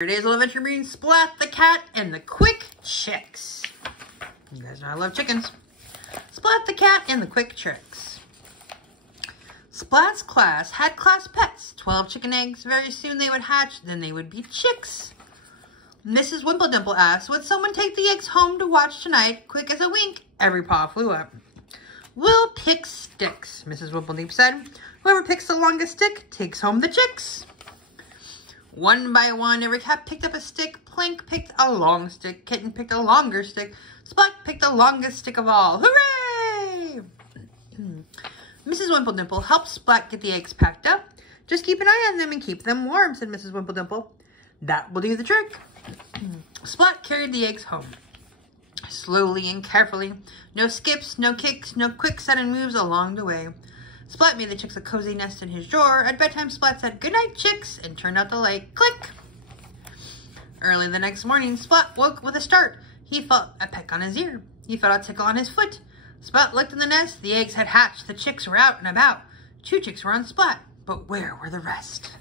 Today's little adventure reading Splat the Cat and the Quick Chicks. You guys know I love chickens. Splat the Cat and the Quick Chicks. Splat's class had class pets. 12 chicken eggs. Very soon they would hatch, then they would be chicks. Mrs. Wimpledimple asked, would someone take the eggs home to watch tonight? Quick as a wink, every paw flew up. We'll pick sticks, Mrs. Wimpledimple said. Whoever picks the longest stick takes home the chicks. One by one, every cat picked up a stick. Plank picked a long stick. Kitten picked a longer stick. Splat picked the longest stick of all. Hooray! Mrs. Wimpledimple helped Splat get the eggs packed up. Just keep an eye on them and keep them warm, said Mrs. Wimpledimple. That will do the trick. Splat carried the eggs home. Slowly and carefully. No skips, no kicks, no quick sudden moves along the way. Splat made the chicks a cozy nest in his drawer. At bedtime, Splat said, "Good night, chicks," and turned out the light. Click! Early the next morning, Splat woke with a start. He felt a peck on his ear. He felt a tickle on his foot. Splat looked in the nest. The eggs had hatched. The chicks were out and about. 2 chicks were on Splat, but where were the rest?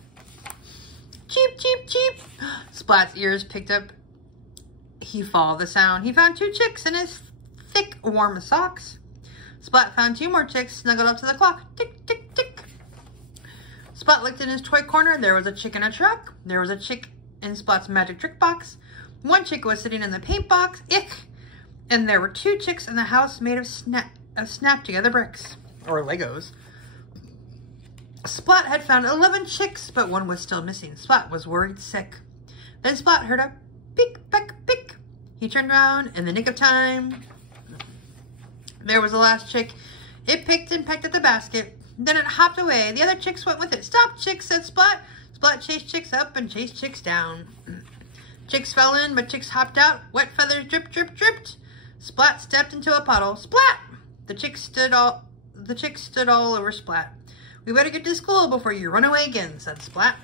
Cheep, cheep, cheep. Splat's ears picked up. He followed the sound. He found 2 chicks in his thick, warm socks. Splat found 2 more chicks snuggled up to the clock. Tick, tick, tick. Splat looked in his toy corner. There was a chick in a truck. There was a chick in Splat's magic trick box. 1 chick was sitting in the paint box. Ick! And there were 2 chicks in the house made of snap-together bricks. Or Legos. Splat had found 11 chicks, but 1 was still missing. Splat was worried sick. Then Splat heard a peek, peck, pick. He turned around in the nick of time. There was the last chick. It picked and pecked at the basket. Then it hopped away. The other chicks went with it. Stop, chicks, said Splat. Splat chased chicks up and chased chicks down. Chicks fell in, but chicks hopped out. Wet feathers drip, drip, dripped. Splat stepped into a puddle. Splat! The chicks stood all over Splat. We better get to school before you run away again, said Splat.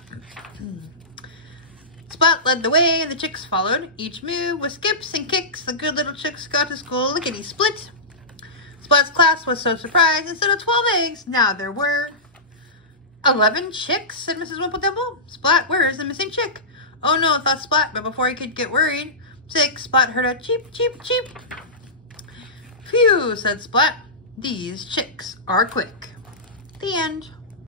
Splat led the way, and the chicks followed. Each move with skips and kicks. The good little chicks got to school lickety-split. Splat's class was so surprised. Instead of 12 eggs, now there were 11 chicks, said Mrs. Wimpledimple. Splat, where is the missing chick? Oh no, thought Splat, but before he could get worried, Splat heard a cheep, cheep, cheep. Phew, said Splat. These chicks are quick. The end.